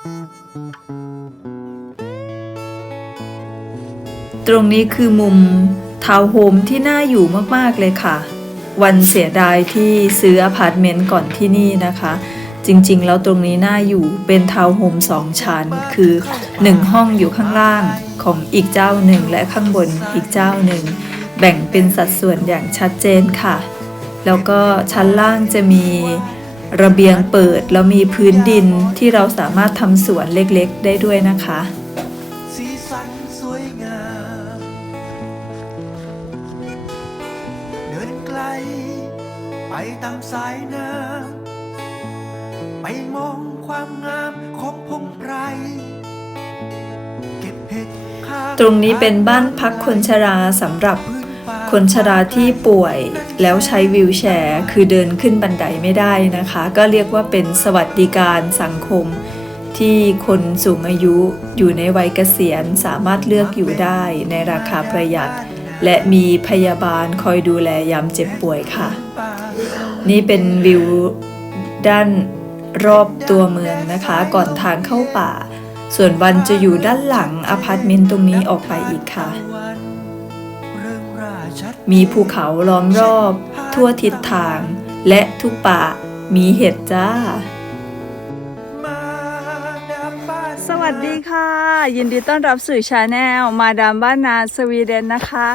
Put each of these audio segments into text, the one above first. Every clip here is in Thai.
ตรงนี้คือมุมทาวน์โฮมที่น่าอยู่มากๆเลยค่ะวันเสียดายที่ซื้ออพาร์ตเมนต์ก่อนที่นี่นะคะจริงๆแล้วตรงนี้น่าอยู่เป็นทาวน์โฮม2 ชั้นคือ1 ห้องอยู่ข้างล่างของอีกเจ้าหนึ่งและข้างบนอีกเจ้าหนึ่งแบ่งเป็นสัดส่วนอย่างชัดเจนค่ะแล้วก็ชั้นล่างจะมีระเบียงเปิดแล้วมีพื้นดินที่เราสามารถทำสวนเล็กๆได้ด้วยนะคะสีสันสวยงามเดินไกลไปตามสายน้ำไปมองความงามของพงไพรเก็บเห็ดตรงนี้เป็นบ้านพักคนชราสำหรับคนชราที่ป่วยแล้วใช้วีลแชร์คือเดินขึ้นบันไดไม่ได้นะคะก็เรียกว่าเป็นสวัสดิการสังคมที่คนสูงอายุอยู่ในวัยเกษียณสามารถเลือกอยู่ได้ในราคาประหยัดและมีพยาบาลคอยดูแลยามเจ็บป่วยค่ะนี่เป็นวิวด้านรอบตัวเมืองนะคะก่อนทางเข้าป่าส่วนวันจะอยู่ด้านหลังอพาร์ตเมนต์ตรงนี้ออกไปอีกค่ะมีภูเขาล้อมรอบทั่วทิศทางและทุกป่ามีเห็ดจ้าสวัสดีค่ะยินดีต้อนรับสู่ชาแนลมาดามบ้านนาสวีเดนนะคะ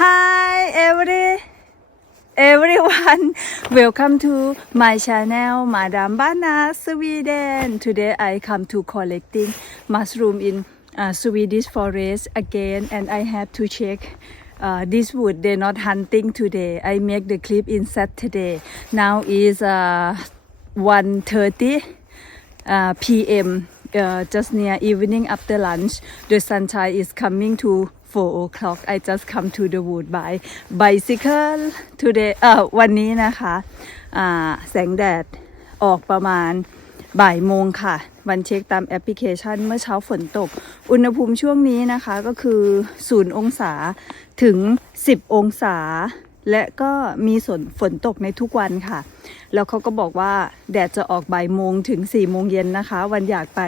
Hi everyone welcome to my channel Madam Bana Sweden today I come to collecting mushroom in Swedish forest again and I have to check this wood they not hunting today I make the clip in Saturday now is 1:30 p.m. Just near evening after lunch the sunshine is coming to 4 o'clock I just come to the wood by bicycle today วันนี้นะคะแสงแดดออกประมาณบ่ายโมงค่ะวันเช็คตามแอปพลิเคชันเมื่อเช้าฝนตกอุณหภูมิช่วงนี้นะคะก็คือ0 องศาถึง10 องศาและก็มีฝนตกในทุกวันค่ะแล้วเขาก็บอกว่าแดดจะออกบ่ายโมงถึง4 โมงเย็นนะคะวันอยากไป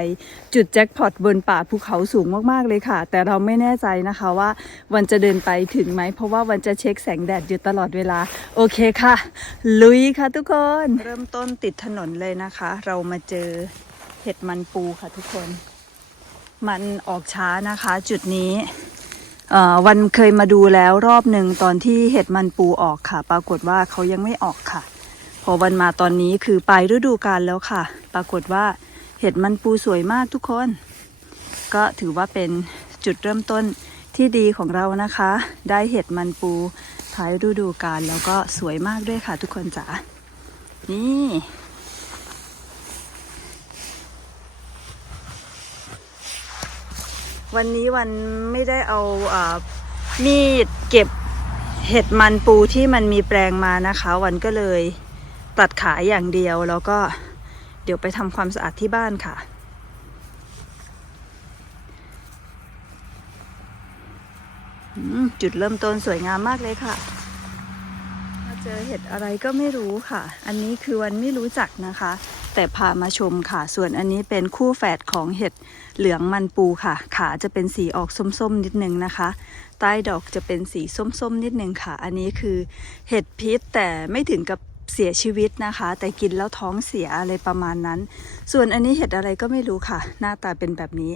จุดแจ็คพอตบนป่าภูเขาสูงมากๆเลยค่ะแต่เราไม่แน่ใจนะคะว่าวันจะเดินไปถึงไหมเพราะว่าวันจะเช็คแสงแดดอยู่ตลอดเวลาโอเคค่ะลุยค่ะทุกคนเริ่มต้นติดถนนเลยนะคะเรามาเจอเห็ดมันปูค่ะทุกคนมันออกช้านะคะจุดนี้วันเคยมาดูแล้วรอบหนึ่งตอนที่เห็ดมันปูออกค่ะปรากฏว่าเขายังไม่ออกค่ะพอวันมาตอนนี้คือปลายฤดูกาลแล้วค่ะปรากฏว่าเห็ดมันปูสวยมากทุกคนก็ถือว่าเป็นจุดเริ่มต้นที่ดีของเรานะคะได้เห็ดมันปูท้ายฤดูกาลแล้วก็สวยมากด้วยค่ะทุกคนจ๋านี่วันนี้วันไม่ได้เอามีดเก็บเห็ดมันปูที่มันมีแปลงมานะคะวันก็เลยตัดขาอย่างเดียวแล้วก็เดี๋ยวไปทำความสะอาดที่บ้านค่ะจุดเริ่มต้นสวยงามมากเลยค่ะมาเจอเห็ดอะไรก็ไม่รู้ค่ะอันนี้คือวันไม่รู้จักนะคะแต่พามาชมค่ะส่วนอันนี้เป็นคู่แฝดของเห็ดเหลืองมันปูค่ะขาจะเป็นสีออกส้มๆนิดนึงนะคะใต้ดอกจะเป็นสีส้มๆนิดนึงค่ะอันนี้คือเห็ดพิษแต่ไม่ถึงกับเสียชีวิตนะคะแต่กินแล้วท้องเสียอะไรประมาณนั้นส่วนอันนี้เห็ดอะไรก็ไม่รู้ค่ะหน้าตาเป็นแบบนี้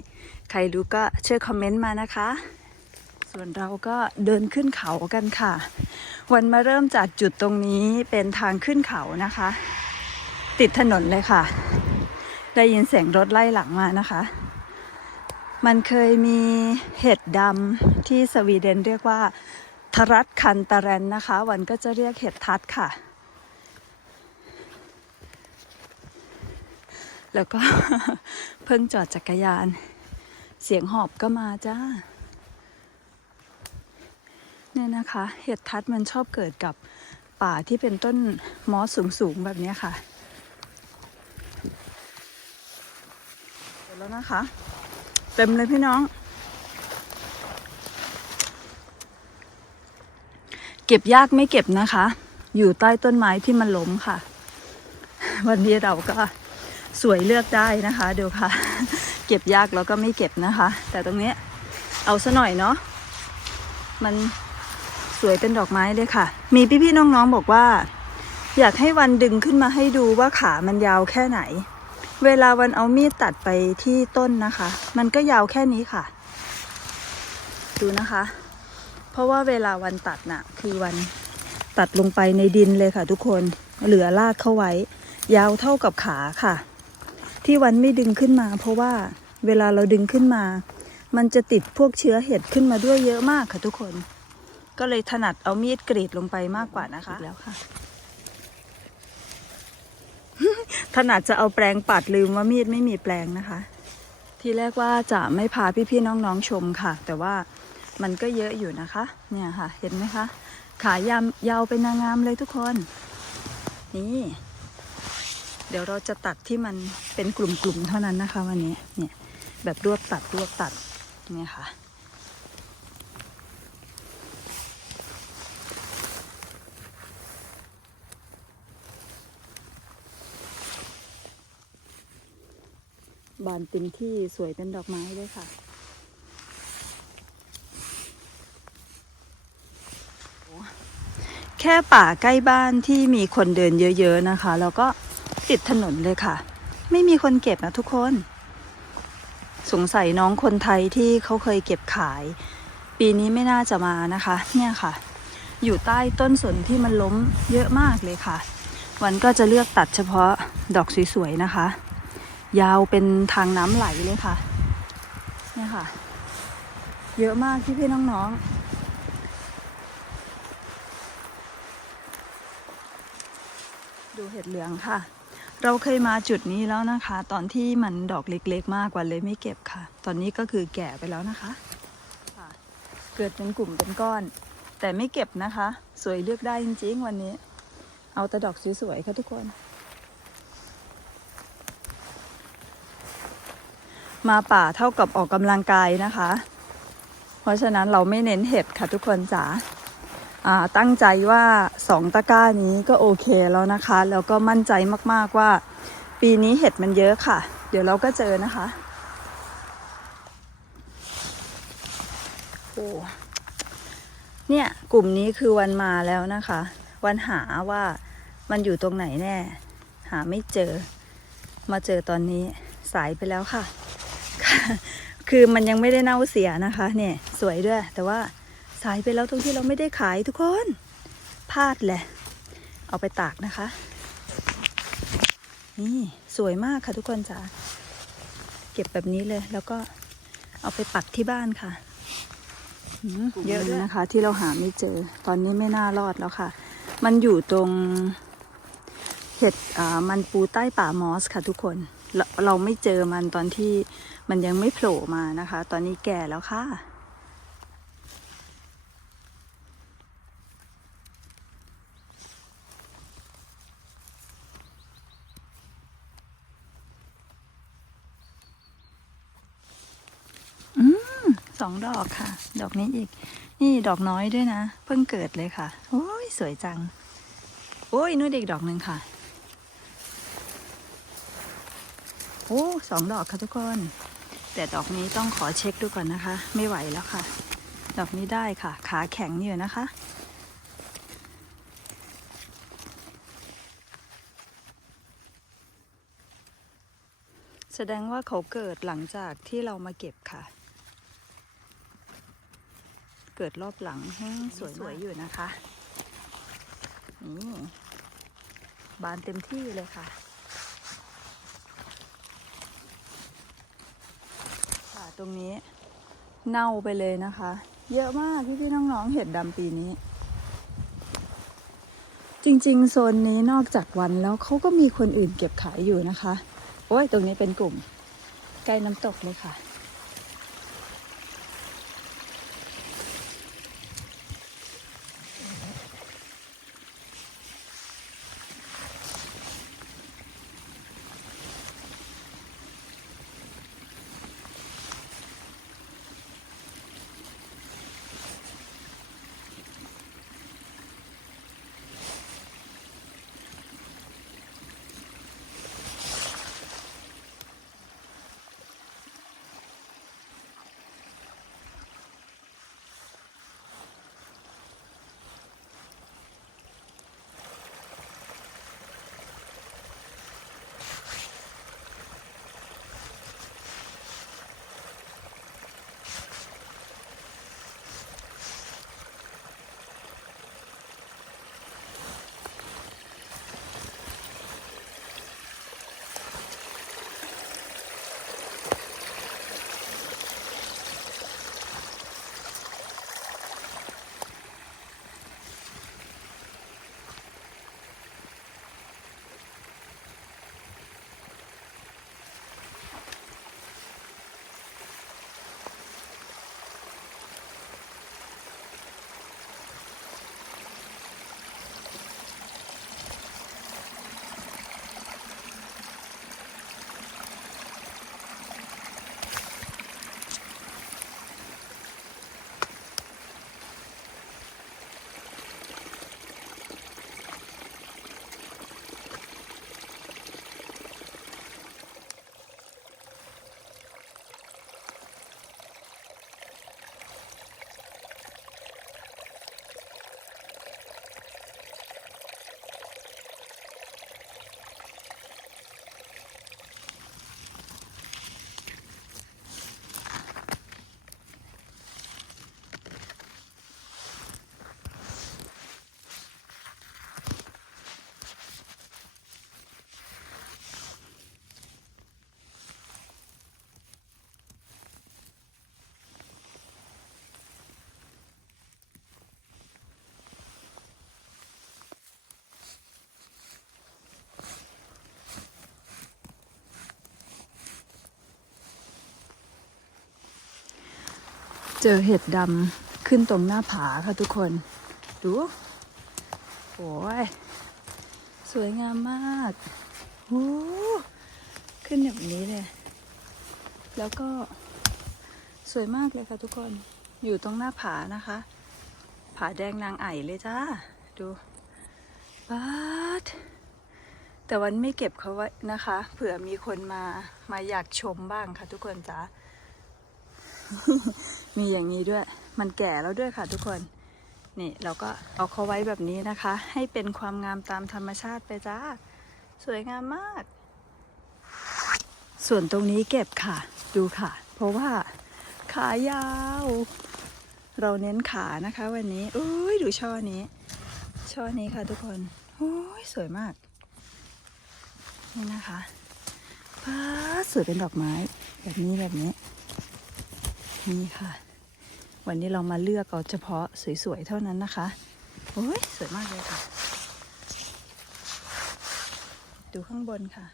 ใครรู้ก็ช่วยคอมเมนต์มานะคะส่วนเราก็เดินขึ้นเขากันค่ะวันมาเริ่มจากจุดตรงนี้เป็นทางขึ้นเขานะคะติดถนนเลยค่ะได้ยินเสียงรถไล่หลังมานะคะมันเคยมีเห็ดดำที่สวีเดนเรียกว่าทรัสคันตาแรนนะคะวันก็จะเรียกเห็ดทัดค่ะแล้วก็ เพิ่งจอดจักรยานเสียงหอบก็มาจ้าเนี่ยนะคะเห็ดทัดมันชอบเกิดกับป่าที่เป็นต้นมอสสูงๆแบบนี้ค่ะแล้วนะคะเต็มเลยพี่น้องเก็บยากไม่เก็บนะคะอยู่ใต้ต้นไม้ที่มันล้มค่ะวันนี้เราก็สวยเลือกได้นะคะดูค่ะ เก็บยากแล้วก็ไม่เก็บนะคะ แต่ตรงนี้เอาซะหน่อยเนาะมันสวยเป็นดอกไม้เลยค่ะมีพี่ๆน้องๆบอกว่าอยากให้วันดึงขึ้นมาให้ดูว่าขามันยาวแค่ไหนเวลาวันเอามีดตัดไปที่ต้นนะคะมันก็ยาวแค่นี้ค่ะดูนะคะเพราะว่าเวลาวันตัดน่ะคือวันตัดลงไปในดินเลยค่ะทุกคนเหลือรากเข้าไว้ยาวเท่ากับขาค่ะที่วันไม่ดึงขึ้นมาเพราะว่าเวลาเราดึงขึ้นมามันจะติดพวกเชื้อเห็ดขึ้นมาด้วยเยอะมากค่ะทุกคนก็เลยถนัดเอามีดกรีดลงไปมากกว่านะคะแล้วค่ะ ถนัดจะเอาแปรงปัดลืมว่ามีดไม่มีแปรงนะคะทีแรกว่าจะไม่พาพี่ๆน้องๆชมค่ะแต่ว่ามันก็เยอะอยู่นะคะเนี่ยค่ะเห็นไหมคะขายาวเป็นนางงามเลยทุกคนนี่เดี๋ยวเราจะตัดที่มันเป็นกลุ่มๆเท่านั้นนะคะวันนี้เนี่ยแบบรวบตัดเนี่ยค่ะบานเต็มที่สวยเป็นดอกไม้เลยค่ะแค่ป่าใกล้บ้านที่มีคนเดินเยอะๆนะคะแล้วก็ติดถนนเลยค่ะไม่มีคนเก็บนะทุกคนสงสัยน้องคนไทยที่เขาเคยเก็บขายปีนี้ไม่น่าจะมานะคะเนี่ยค่ะอยู่ใต้ต้นสนที่มันล้มเยอะมากเลยค่ะวันก็จะเลือกตัดเฉพาะดอกสวยๆนะคะยาวเป็นทางน้ำไหลเลยค่ะเนี่ยค่ะเยอะมากพี่ๆน้องๆดูเห็ดเหลืองค่ะเราเคยมาจุดนี้แล้วนะคะตอนที่มันดอกเล็กๆมากกว่าเลยไม่เก็บค่ะตอนนี้ก็คือแก่ไปแล้วนะคะเกิดเป็นกลุ่มเป็นก้อนแต่ไม่เก็บนะคะสวยเลือกได้จริงๆวันนี้เอาแต่ดอกสวยๆค่ะทุกคนมาป่าเท่ากับออกกำลังกายนะคะเพราะฉะนั้นเราไม่เน้นเห็ดค่ะทุกคนจ๋าตั้งใจว่า2 ตะกร้านี้ก็โอเคแล้วนะคะแล้วก็มั่นใจมากๆว่าปีนี้เห็ดมันเยอะค่ะเดี๋ยวเราก็เจอนะคะโอ้เนี่ยกลุ่มนี้คือวันมาแล้วนะคะวันหาว่ามันอยู่ตรงไหนแน่หาไม่เจอมาเจอตอนนี้สายไปแล้วค่ะ คือมันยังไม่ได้เน่าเสียนะคะเนี่ยสวยด้วยแต่ว่าสายไปแล้วตรงที่เราไม่ได้ขายทุกคนพลาดแหละเอาไปตากนะคะนี่สวยมากค่ะทุกคนจ๋าเก็บแบบนี้เลยแล้วก็เอาไปปักที่บ้านค่ะเยอะด้วยนะคะที่เราหาไม่เจอตอนนี้ไม่น่ารอดแล้วค่ะมันอยู่ตรงเห็ดมันปูใต้ป่ามอสค่ะทุกคนเราไม่เจอมันตอนที่มันยังไม่โผล่มานะคะตอนนี้แก่แล้วค่ะ2 ดอกค่ะดอกนี้อีกนี่ดอกน้อยด้วยนะเพิ่งเกิดเลยค่ะโอ้ยสวยจังโอ้ยนู่นอีกดอกหนึ่งค่ะโอ้2 ดอกค่ะทุกคนแต่ดอกนี้ต้องขอเช็คดูก่อนนะคะไม่ไหวแล้วค่ะดอกนี้ได้ค่ะขาแข็งอยู่นะคะแสดงว่าเขาเกิดหลังจากที่เรามาเก็บค่ะเกิดรอบหลังสวยๆอยู่นะคะนี่บานเต็มที่เลยค่ะตรงนี้เน่าไปเลยนะคะเยอะมากพี่ๆน้องๆเห็ดดำปีนี้จริงๆโซนนี้นอกจากวันแล้วเขาก็มีคนอื่นเก็บขายอยู่นะคะโอ้ยตรงนี้เป็นกลุ่มใกล้น้ำตกเลยค่ะ เจอเห็ดดำขึ้นตรงหน้าผาค่ะทุกคน ดูโอ้ยสวยงามมากโอ้ขึ้นแบบนี้เลย แล้วก็สวยมากเลยค่ะทุกคน อยู่ตรงหน้าผานะคะ ผาแดงนางไอ่เลยจ้า ดูป๊าดแต่วันไม่เก็บเขาไว้นะคะ เผื่อมีคนมาอยากชมบ้างค่ะทุกคนจ้า มีอย่างนี้ด้วย มันแก่แล้วด้วยค่ะทุกคน นี่เราก็เอาเขาไว้แบบนี้นะคะ ให้เป็นความงามตามธรรมชาติไปจ้า สวยงามมาก ส่วนตรงนี้เก็บค่ะ ดูค่ะ เพราะว่าขายาว เราเน้นขานะคะวันนี้อุ้ยดูช่อนี้ ช่อนี้ค่ะทุกคนโอ้ยสวยมาก นี่นะคะป้าสวยเป็นดอกไม้แบบนี้นี่ค่ะ วันนี้เรามาเลือกเอาเฉพาะสวยๆเท่านั้นนะคะโอ้ยสวยมากเลยค่ะ ดูข้างบนค่ะ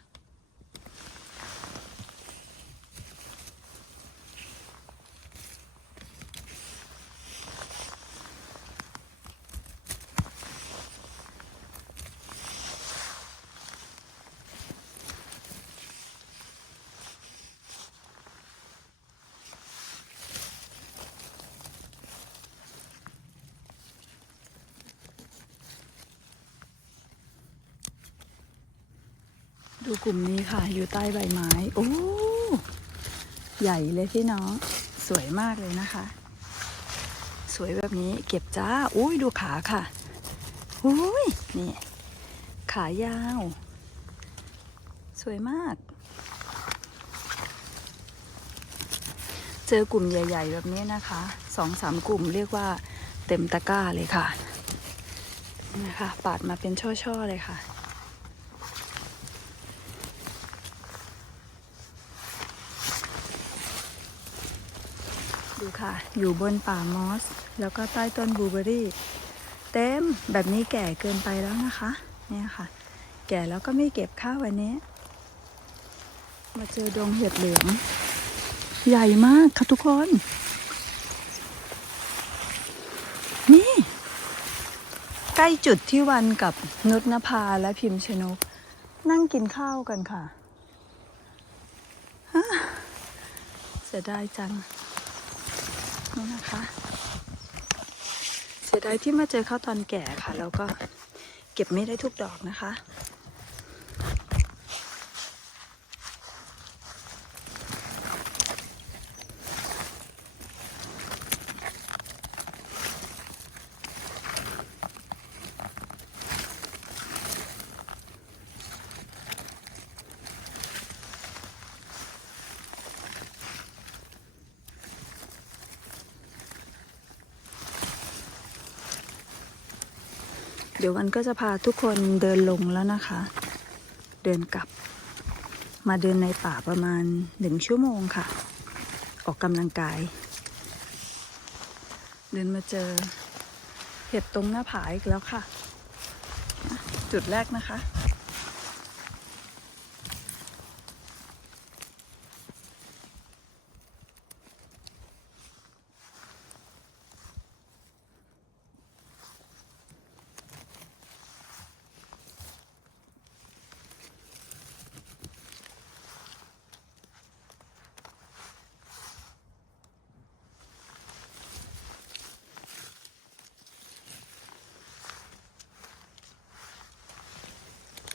ดูกลุ่มนี้ค่ะ อยู่ใต้ใบไม้ โอ้ ใหญ่เลยพี่น้อง สวยมากเลยนะคะ สวยแบบนี้เก็บจ้าอุ้ยดูขาค่ะอุ้ยนี่ ขายาว สวยมาก เจอกลุ่มใหญ่ๆแบบนี้นะคะ2-3 กลุ่มเรียกว่าเต็มตะกร้าเลยค่ะนะคะปาดมาเป็นช่อๆเลยค่ะ ดูค่ะ อยู่บนป่ามอส แล้วก็ใต้ต้นบลูเบอร์รี่ เต็มแบบนี้แก่เกินไปแล้วนะคะ เนี่ยค่ะ แก่แล้วก็ไม่เก็บข้าววันนี้ มาเจอดงเห็ดเหลือง ใหญ่มากค่ะทุกคน นี่ ใกล้จุดที่วันกับนุชนภาและพิมพ์ชนก นั่งกินข้าวกันค่ะเสียดายจัง นี่นะคะ เสียดายที่มาเจอเขาตอนแก่ค่ะ แล้วก็เก็บไม่ได้ทุกดอกนะคะ เดี๋ยววันก็จะพาทุกคนเดินลงแล้วนะคะ เดินกลับ มาเดินในป่าประมาณ1 ชั่วโมงค่ะ ออกกำลังกาย เดินมาเจอเห็ดตรงหน้าผาอีกแล้วค่ะ จุดแรกนะคะ น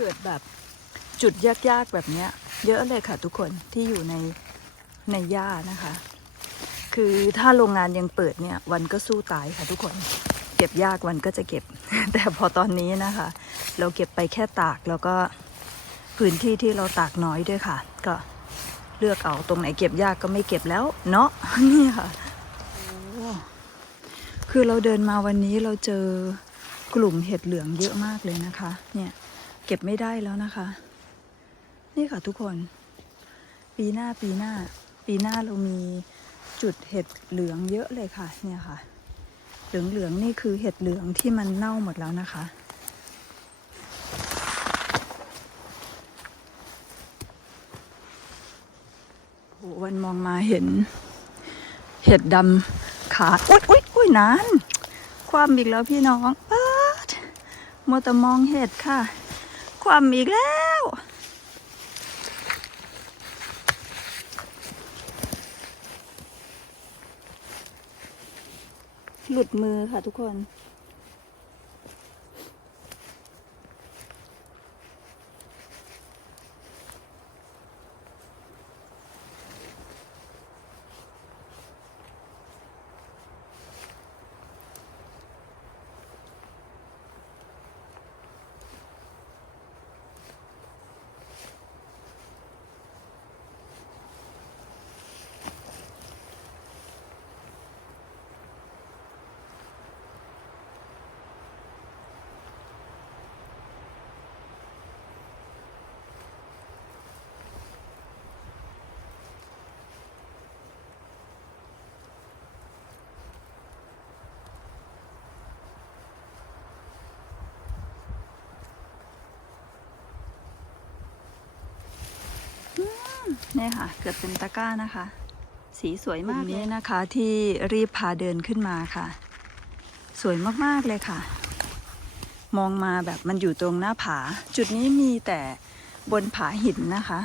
เกิดแบบจุดยากๆแบบเนี้ยเยอะเลยค่ะทุกคนที่อยู่ในหญ้านะคะ คือถ้าโรงงานยังเปิดเนี่ยวันก็สู้ตายค่ะทุกคนเก็บยากวันก็จะเก็บ แต่พอตอนนี้นะคะ เราเก็บไปแค่ตากแล้วก็พื้นที่ที่เราตากน้อยด้วยค่ะ ก็เลือกเอาตรงไหนเก็บยากก็ไม่เก็บแล้วเนาะ นี่ค่ะคือเราเดินมาวันนี้เราเจอกลุ่มเห็ดเหลืองเยอะมากเลยนะคะเนี่ยเก็บไม่ได้แล้วนะคะนี่ค่ะทุกคนปีหน้าเรามีจุดเห็ดเหลืองเยอะเลยค่ะเนี่ยค่ะเหลืองนี่คือเห็ดเหลืองที่มันเน่าหมดแล้วนะคะโหวันมองมาเห็นเห็ดดำขาอุ้ยนานความอีกแล้วพี่น้องป๊าดมัวแต่มองเห็ดค่ะความอีกแล้วหลุดมือค่ะทุกคนนี่ค่ะเกิดเป็นตะกร้านะคะสีสวยมากนี้นะคะที่รีบพาเดินขึ้นมาค่ะสวยมากๆเลยค่ะมองมาแบบมันอยู่ตรงหน้าผาจุดนี้มีแต่บนผาหินนะคะ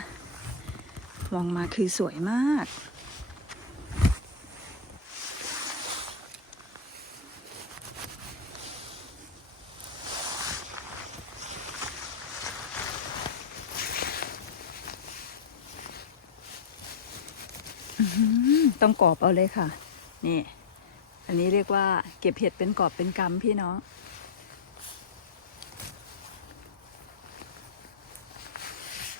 มองมาคือสวยมากต้องกอบเอาเลยค่ะนี่อันนี้เรียกว่าเก็บเห็ดเป็นกอบเป็นกำพี่น้อง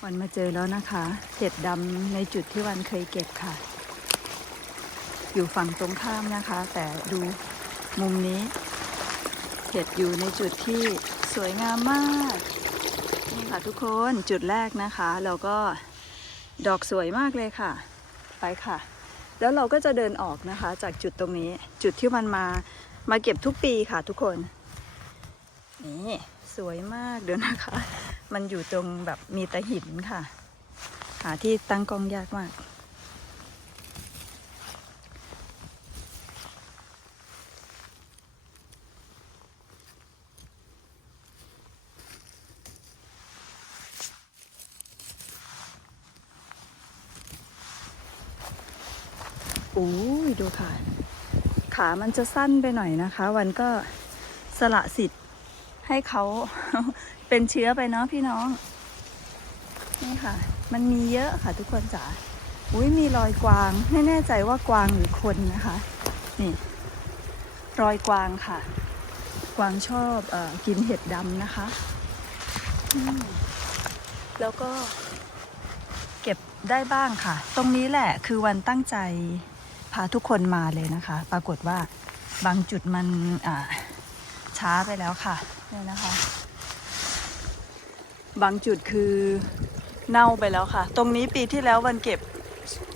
วันมาเจอแล้วนะคะเห็ดดำในจุดที่วันเคยเก็บค่ะอยู่ฝั่งตรงข้ามนะคะแต่ดูมุมนี้เห็ดอยู่ในจุดที่สวยงามมากนี่ค่ะทุกคนจุดแรกนะคะเราก็ดอกสวยมากเลยค่ะไปค่ะแล้วเราก็จะเดินออกนะคะจากจุดตรงนี้จุดที่มันมาเก็บทุกปีค่ะทุกคนนี่สวยมากเดี๋ยวนะคะมันอยู่ตรงแบบมีแต่หินค่ะหาที่ตั้งกล้องยากมากโอ้ยดูค่ะขามันจะสั้นไปหน่อยนะคะวันก็สละสิทธิ์ให้เขา เป็นเชื้อไปเนาะพี่น้องนี่ค่ะมันมีเยอะค่ะทุกคนจ๋าอุ้ยมีรอยกวางไม่แน่ใจว่ากวางหรือคนนะคะนี่รอยกวางค่ะกวางชอบกินเห็ดดำนะคะแล้วก็เก็บได้บ้างค่ะตรงนี้แหละคือวันตั้งใจพาทุกคนมาเลยนะคะปรากฏว่าบางจุดมันช้าไปแล้วค่ะนี่นะคะบางจุดคือเน่าไปแล้วค่ะตรงนี้ปีที่แล้ววันเก็บ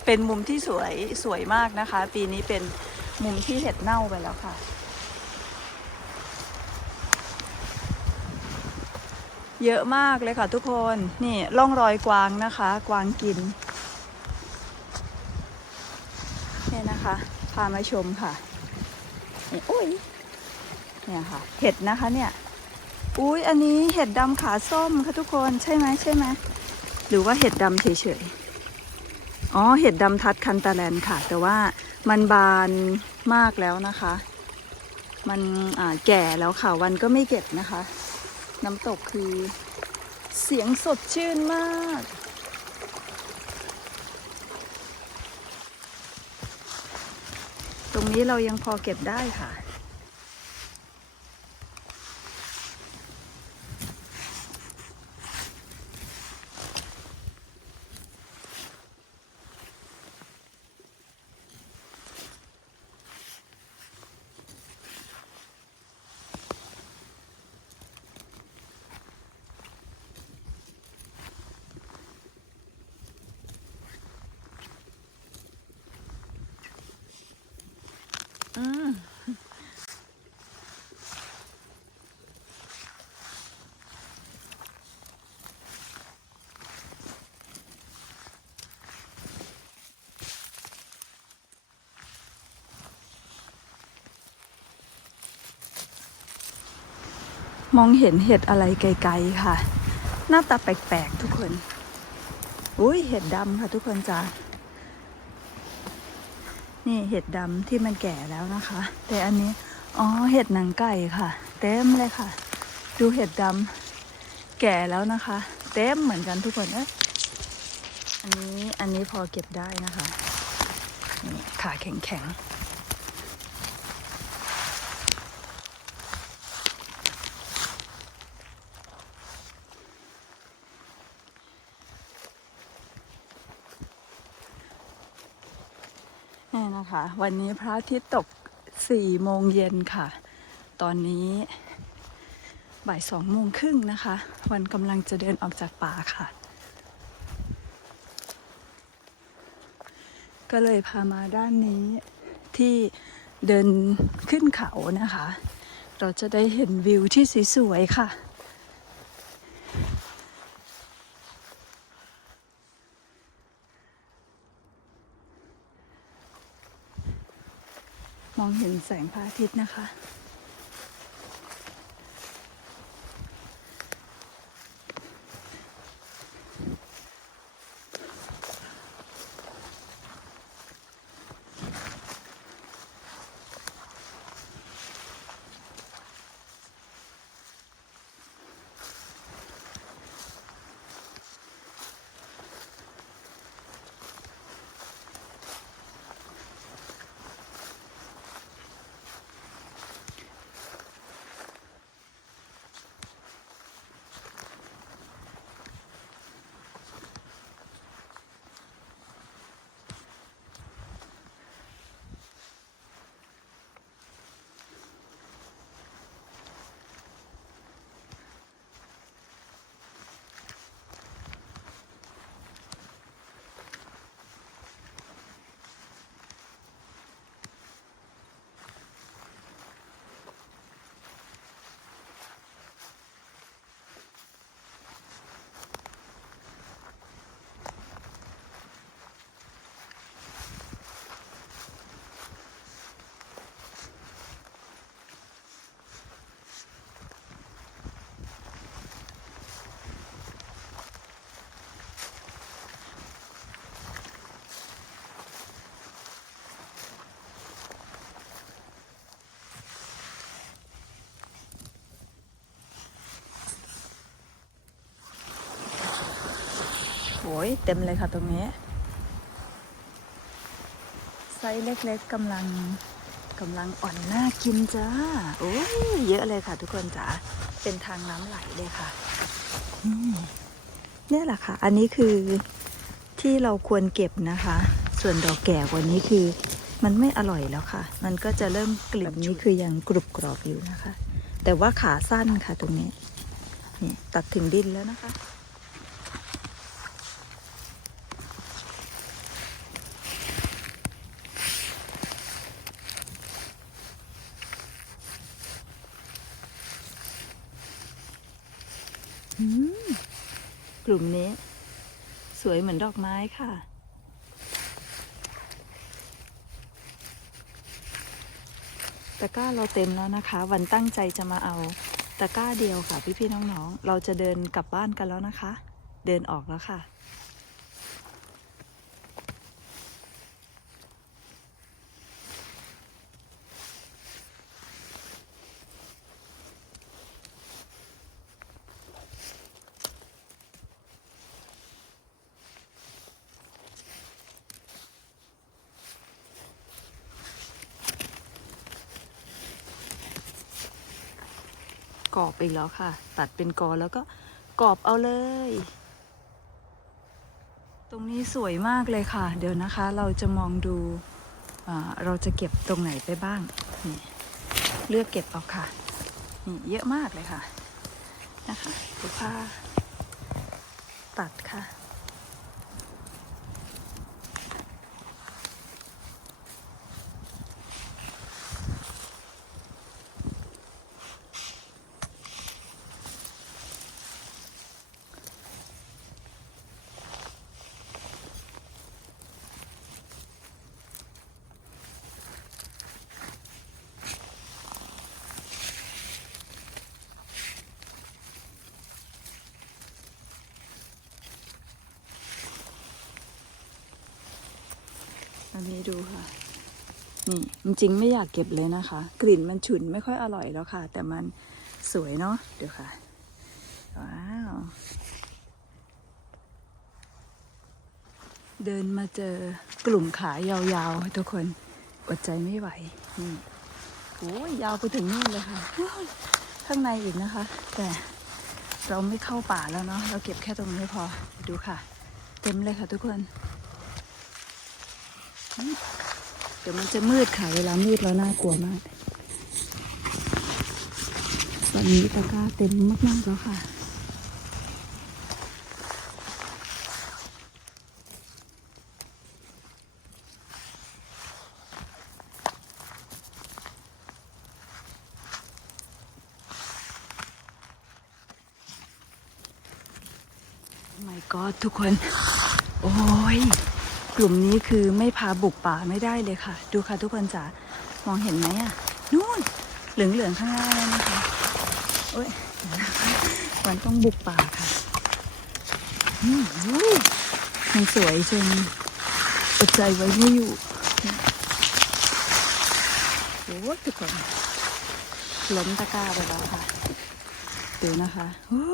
เป็นมุมที่สวยมากนะคะปีนี้เป็นมุมที่เห็ดเน่าไปแล้วค่ะเยอะมากเลยค่ะทุกคนนี่ร่องรอยกวางนะคะกวางกินเนี่ยนะคะพามาชมค่ะนี่อุ้ยเนี่ยค่ะเห็ดนะคะเนี่ยอุ้ยอันนี้เห็ดดำขาส้มค่ะทุกคนใช่ไหมหรือว่าเห็ดดำเฉยๆอ๋อเห็ดดำทัดคันตาแลนค่ะแต่ว่ามันบานมากแล้วนะคะมันแก่แล้วค่ะวันก็ไม่เก็บนะคะน้ำตกคือ เสียงสดชื่นมาก ตรงนี้เรายังพอเก็บได้ค่ะ มองเห็นเห็ดอะไรไกลๆค่ะ หน้าตาแปลกๆทุกคน อุ้ยเห็ดดำค่ะทุกคนจ้านี่เห็ดดำที่มันแก่แล้วนะคะ แต่อันนี้อ๋อเห็ดหนังไก่ค่ะ เต็มเลยค่ะ ดูเห็ดดำแก่แล้วนะคะ เต็มเหมือนกันทุกคนอันนี้พอเก็บได้นะคะนี่ขาแข็งๆนี่นะคะ วันนี้พระอาทิตย์ตก4 โมงเย็นค่ะ ตอนนี้บ่าย 2 โมงครึ่งนะคะ วันกำลังจะเดินออกจากป่าค่ะ ก็เลยพามาด้านนี้ที่เดินขึ้นเขานะคะ เราจะได้เห็นวิวที่สวยๆค่ะ มองเห็นแสงพระอาทิตย์นะคะ โอ้ยเต็มเลยค่ะตรงนี้ ไซส์เล็กๆกำลังอ่อนน่ากินจ้า โอ้ยเยอะเลยค่ะทุกคนจ้าเป็นทางน้ำไหลเลยค่ะเนี่ยแหละค่ะ อันนี้คือที่เราควรเก็บนะคะ ส่วนดอกแก่กว่านี้คือมันไม่อร่อยแล้วค่ะ มันก็จะเริ่มกลิ่นนี้คือยังกรุบกรอบอยู่นะคะ แต่ว่าขาสั้นค่ะตรงนี้นี่ตัดถึงดินแล้วนะคะกลุ่มนี้สวยเหมือนดอกไม้ค่ะตะกร้าเราเต็มแล้วนะคะ วันตั้งใจจะมาเอาตะกร้าเดียวค่ะพี่ๆน้องๆเราจะเดินกลับบ้านกันแล้วนะคะ เดินออกแล้วค่ะ กรอบอีกแล้วค่ะ ตัดเป็นกอแล้วก็กรอบเอาเลย ตรงนี้สวยมากเลยค่ะ เดี๋ยวนะคะเราจะมองดูเราจะเก็บตรงไหนไปบ้างนี่เลือกเก็บเอาค่ะนี่เยอะมากเลยค่ะนะคะดูผ้าตัดค่ะอันนี้ดูค่ะนี่จริงๆไม่อยากเก็บเลยนะคะ กลิ่นมันฉุนไม่ค่อยอร่อยแล้วค่ะ แต่มันสวยเนาะเดี๋ยวค่ะว้าวเดินมาเจอกลุ่มขายาวๆทุกคนอดใจไม่ไหวนี่โอ้ยยาวไปถึงนู่นเลยค่ะข้างในอีกนะคะ แต่เราไม่เข้าป่าแล้วเนาะเราเก็บแค่ตรงนี้พอดูค่ะเต็มเลยค่ะทุกคนเดี๋ยวมันจะมืดค่ะเวลามืดแล้วน่ากลัวมากตอนนี้ตะกร้าเต็มมากๆแล้วค่ะไม่ก็ทุกคนโอ้ยกลุ่มนี้คือไม่พาบุกป่าไม่ได้เลยค่ะดูค่ะทุกคนจ๋ามองเห็นไหมอ่ะนู่นเหลืองๆข้างหน้าแล้วนะคะโอ้ยวันต้องบุกป่าค่ะมันสวยจนอดใจไว้ไม่อยู่โอ้ทุกคนล้มตะกร้าไปแล้วค่ะดูนะคะโอ้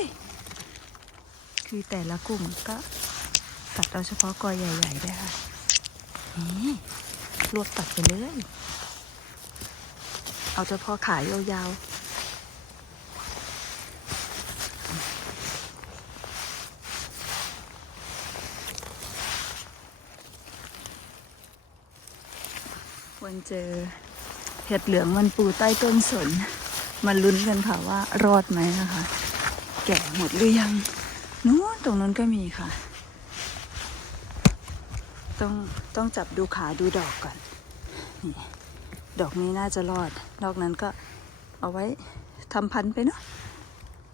ยคือแต่ละกลุ่มก็ตัดเอาเฉพาะกอใหญ่ๆได้ค่ะนี่รวบตัดไปเลยเอาเฉพาะขายาวๆวันเจอเห็ดเหลืองมันปูใต้ต้นสนมาลุ้นกันค่ะว่ารอดไหมนะคะแก่หมดหรือยังนู้นตรงนั้นก็มีค่ะต้องจับดูขาดูดอกก่อนนี่ดอกนี้น่าจะรอดดอกนั้นก็เอาไว้ทำพันธุ์ไปเนาะ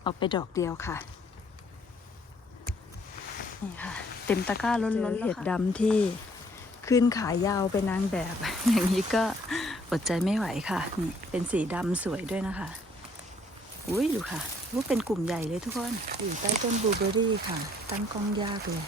เอาไปดอกเดียวค่ะนี่ค่ะเต็มตะกร้าล้นๆแล้วค่ะเห็ดดำที่ขึ้นขายาวเป็นนางแบบ อย่างนี้ก็อดใจไม่ไหวค่ะนี่เป็นสีดำสวยด้วยนะคะอุ้ยดูค่ะว่าเป็นกลุ่มใหญ่เลยทุกคนอยู่ใต้ต้นบลูเบอร์รี่ค่ะตั้งกล้องยากเลย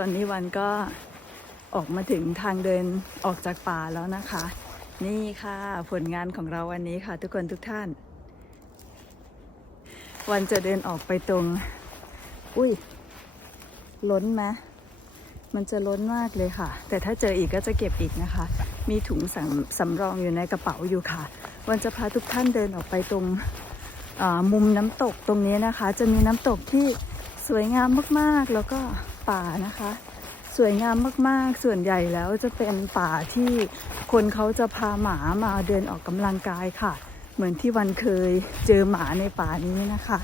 ตอนนี้วันก็ออกมาถึงทางเดินออกจากป่าแล้วนะคะนี่ค่ะผลงานของเราวันนี้ค่ะทุกคนทุกท่านวันจะเดินออกไปตรงอุ้ยล้นไหมมันจะล้นมากเลยค่ะแต่ถ้าเจออีกก็จะเก็บอีกนะคะมีถุงสำรองอยู่ในกระเป๋าอยู่ค่ะวันจะพาทุกท่านเดินออกไปตรงมุมน้ำตกตรงนี้นะคะจะมีน้ำตกที่สวยงามมากๆแล้วก็ป่านะคะสวยงามมากๆส่วนใหญ่แล้วจะเป็นป่าที่คนเขาจะพาหมามาเดินออกกำลังกายค่ะเหมือนที่วันเคยเจอหมาในป่านี้นะคะ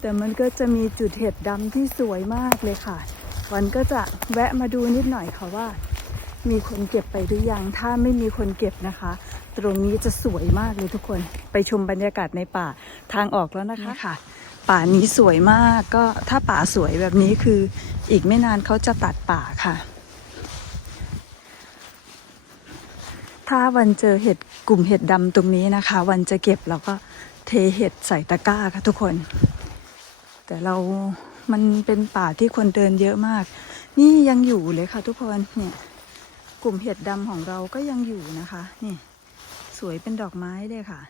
แต่มันก็จะมีจุดเห็ดดำที่สวยมากเลยค่ะวันก็จะแวะมาดูนิดหน่อยค่ะว่ามีคนเก็บไปหรือยังถ้าไม่มีคนเก็บนะคะตรงนี้จะสวยมากเลยทุกคนไปชมบรรยากาศในป่าทางออกแล้วนะคะ ป่านี้สวยมากก็ถ้าป่าสวยแบบนี้คืออีกไม่นานเขาจะตัดป่าค่ะถ้าวันเจอเห็ดกลุ่มเห็ดดำตรงนี้นะคะวันจะเก็บแล้วก็เทเห็ดใส่ตะกร้าค่ะทุกคนแต่มันเป็นป่าที่คนเดินเยอะมากนี่ยังอยู่เลยค่ะทุกคนเนี่ยกลุ่มเห็ดดำของเราก็ยังอยู่นะคะนี่สวยเป็นดอกไม้เลยค่ะ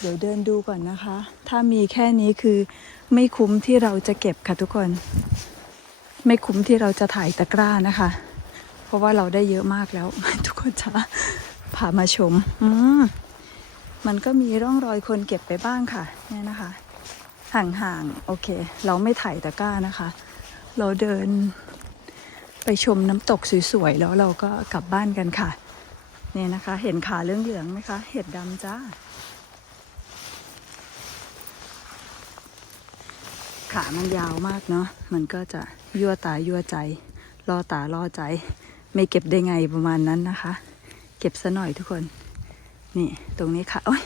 เดี๋ยวเดินดูก่อนนะคะถ้ามีแค่นี้คือไม่คุ้มที่เราจะเก็บค่ะทุกคนไม่คุ้มที่เราจะถ่ายตะกร้านะคะเพราะว่าเราได้เยอะมากแล้ว ทุกคนจะพามาชมมันก็มีร่องรอยคนเก็บไปบ้างค่ะเนี่ยนะคะห่างๆโอเคเราไม่ถ่ายตะกร้านะคะเราเดินไปชมน้ำตกสวยๆแล้วเราก็กลับบ้านกันค่ะเนี่ยนะคะเห็นขาเหลืองๆไหมคะเห็ดดำจ้าขามันยาวมากเนาะมันก็จะยั่วตายั่วใจล่อตาล่อใจไม่เก็บได้ไงประมาณนั้นนะคะเก็บซะหน่อยทุกคนนี่ตรงนี้ค่ะโอ้ย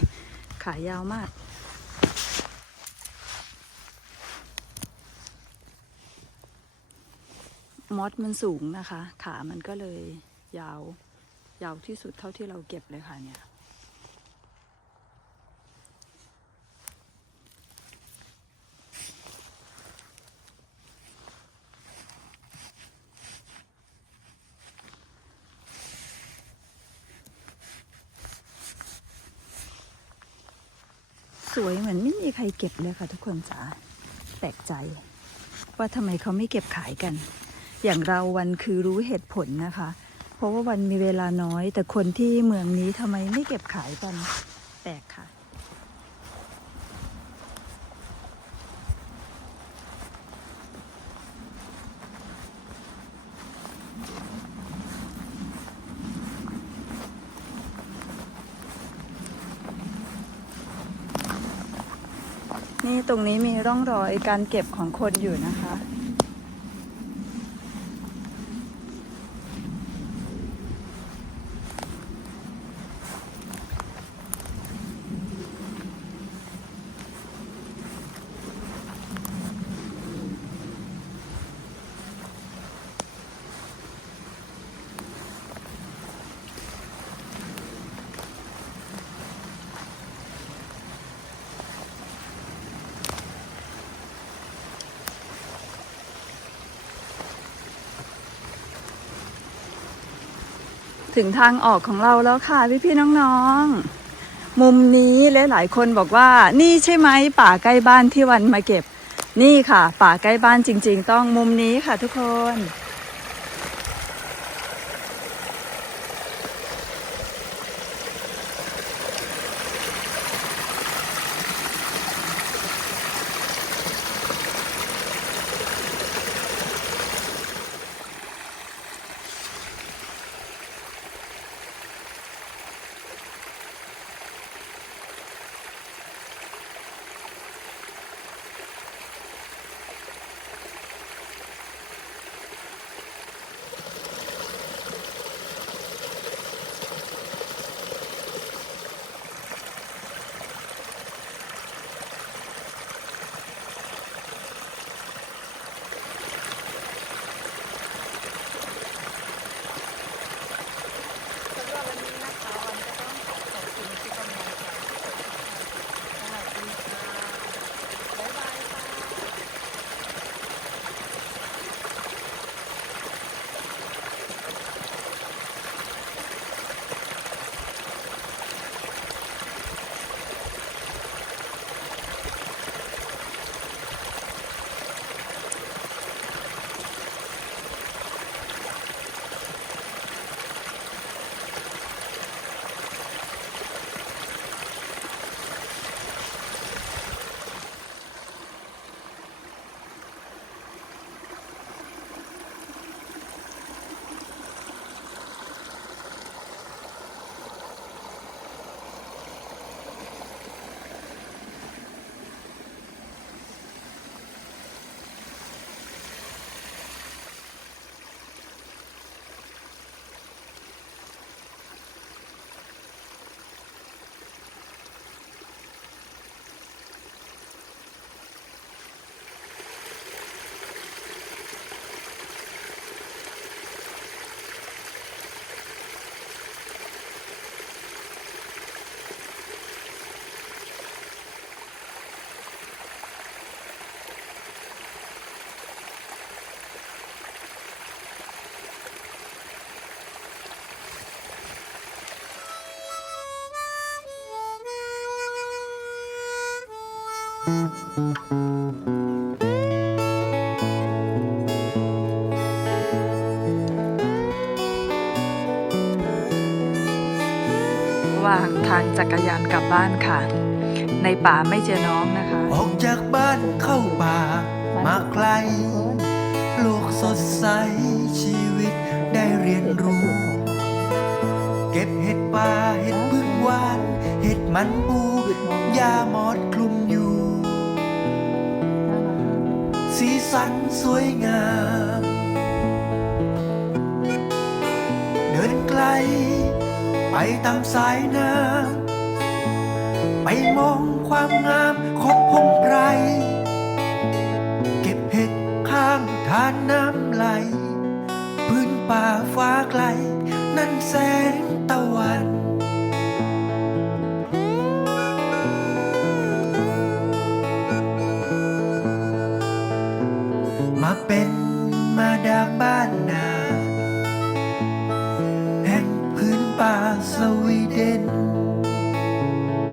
ขายาวมากมอสมันสูงนะคะขามันก็เลยยาวที่สุดเท่าที่เราเก็บเลยค่ะเนี่ยสวยเหมือนไม่มีใครเก็บเลยค่ะทุกคนจ๋าแปลกใจว่าทำไมเขาไม่เก็บขายกันอย่างเราวันคือรู้เหตุผลนะคะเพราะว่าวันมีเวลาน้อยแต่คนที่เมืองนี้ทำไมไม่เก็บขายกันแปลกค่ะนี่ตรงนี้มีร่องรอยการเก็บของคนอยู่นะคะถึงทางออกของเราแล้วค่ะพี่ๆน้องๆมุมนี้หลายๆคนบอกว่านี่ใช่ไหมป่าใกล้บ้านที่วันมาเก็บนี่ค่ะป่าใกล้บ้านจริงๆต้องมุมนี้ค่ะทุกคน วางทางจักรยานกลับบ้านค่ะ ในป่าไม่เจอน้องนะคะ ออกจากบ้านเข้าป่ามาไกล โลกสดใสชีวิตได้เรียนรู้ เก็บเห็ดป่าเห็ดพึ่งหวานเห็ดมันปูยาหมอดคลุมอยู่ สีสันสวยงาม เดินไกลไปตามสายน้ำไปมองความงามของพงไพร เก็บเห็ดข้างทานน้ำไหล พื้นป่าฟ้าไกล นั่นแสงตะวัน